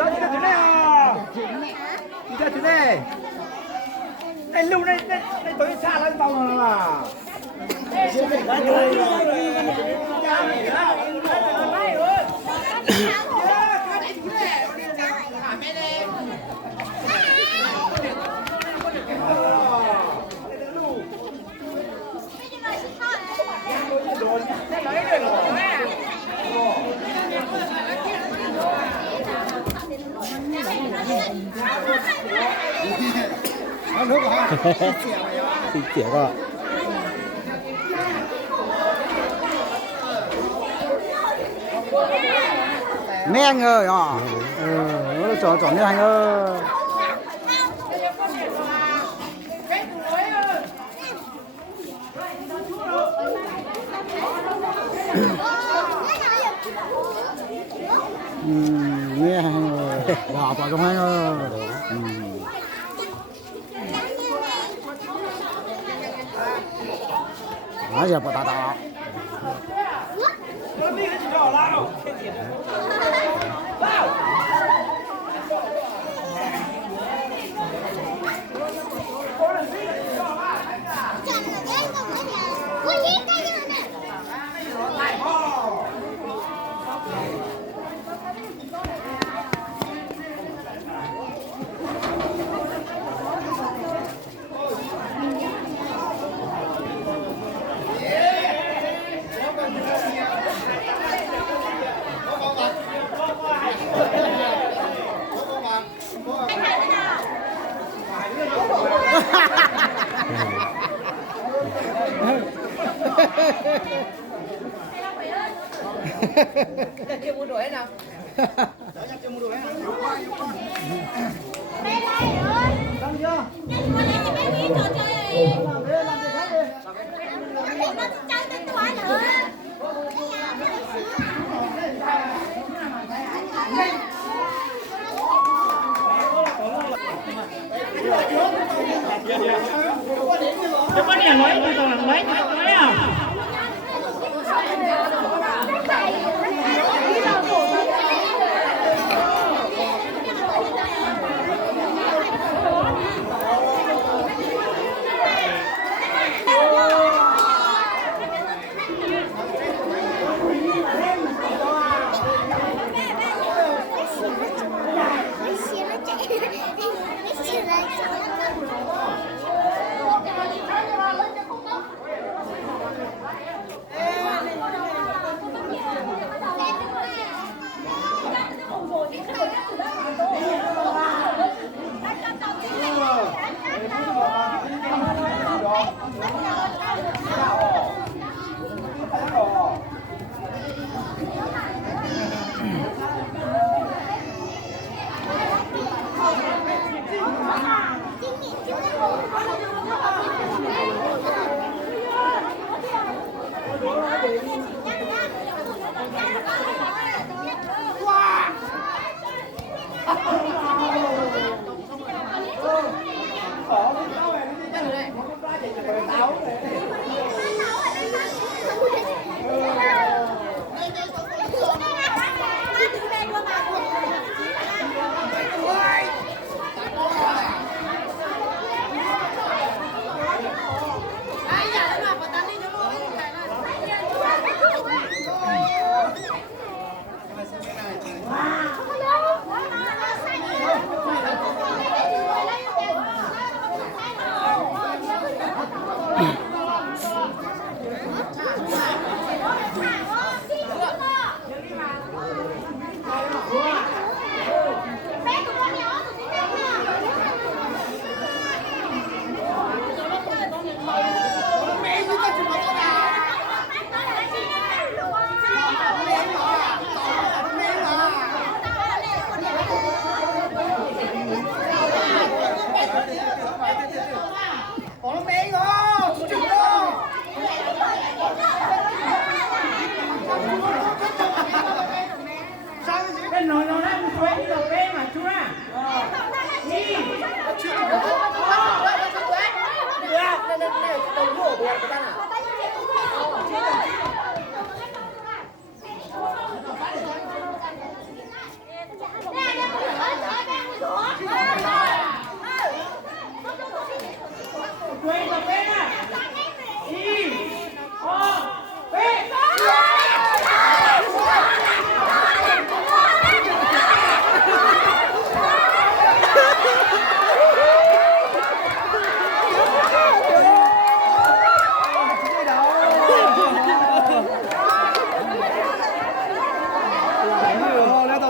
đó chị thế này à chị thế này này lưu này tối xa lắm tao là thì chỉ có mấy anh ơi à chọn mấy anh ơi mấy anh ơi vào vào trong anh ơi nói giờ bỏ tao chưa mua đuổi nào. Chưa mua đuổi nào. Bé này ơi. Làm chưa? Nó lấy cho bé biết trò chơi này. Làm gì khác đi. Nó chơi tới tuổi nữa. Chứ có nhà nói tôi toàn mấy à.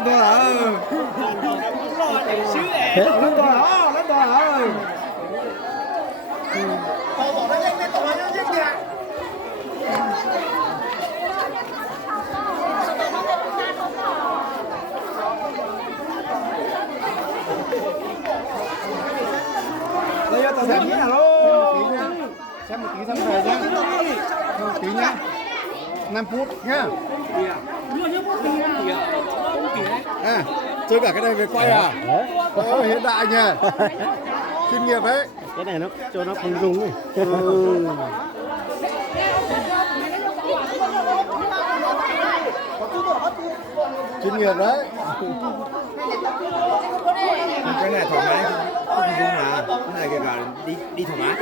lên to rồi. Lên to rồi, lên to rồi. Bỏ nó nhanh lên to nó nhanh kìa. Đây tao xem tí nào luôn. Xem một tí xong về nhá. Tí nhá. 5 phút nhá. À, chơi cả cái này về quay à? Hiện đại nha. Chuyên nghiệp đấy. Cái này nó cho nó không rung ấy. Chuyên nghiệp đấy. Cái này thoải mái không rung mà. Cái này kể cả đi thoải mái.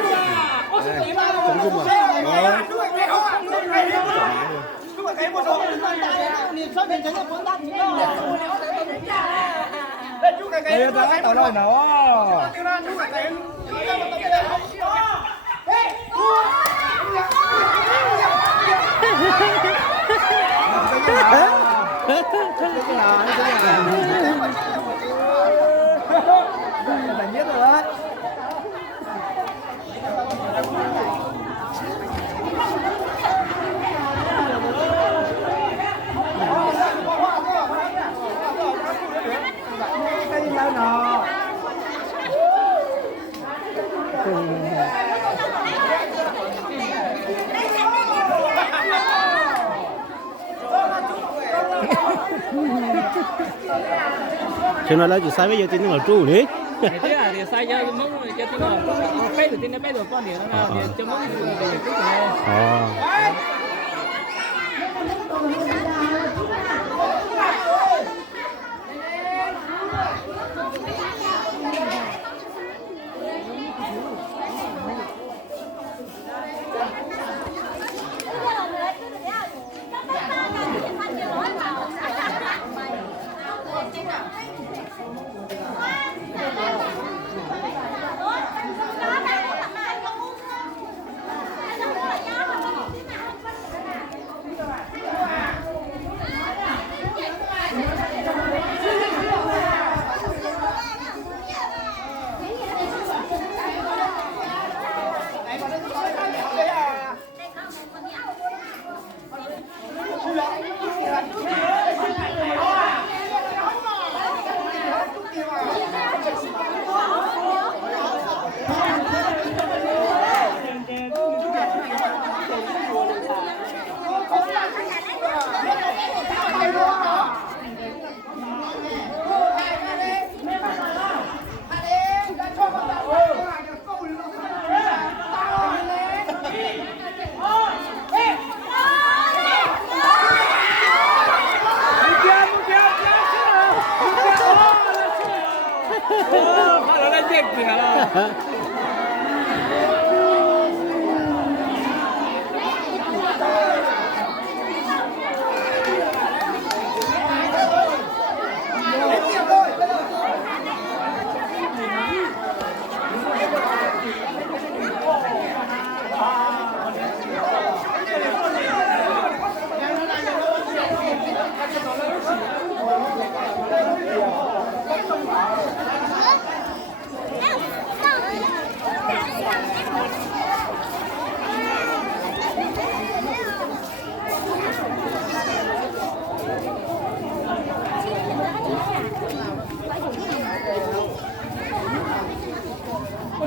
Đây, không rung à? Thoải mái luôn. Đây là tao nói nào. Đánh nhất rồi đấy. Cái nhau nào. Cho nó lấy từ sai bây giờ tin nó là tru đấy. Thế à thì sai cho mông cho tôi là bé được tin nó bé được con điểm nó là cho mông về cái này.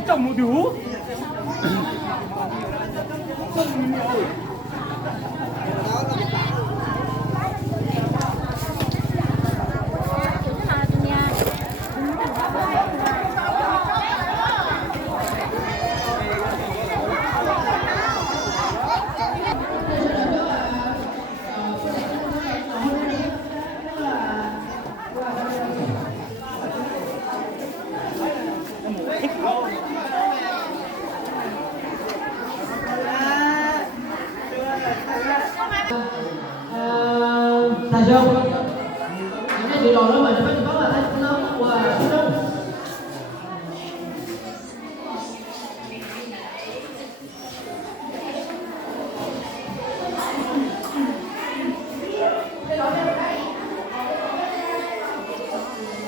Chồng một đủ. Thành Trung, cái chuyện đó mà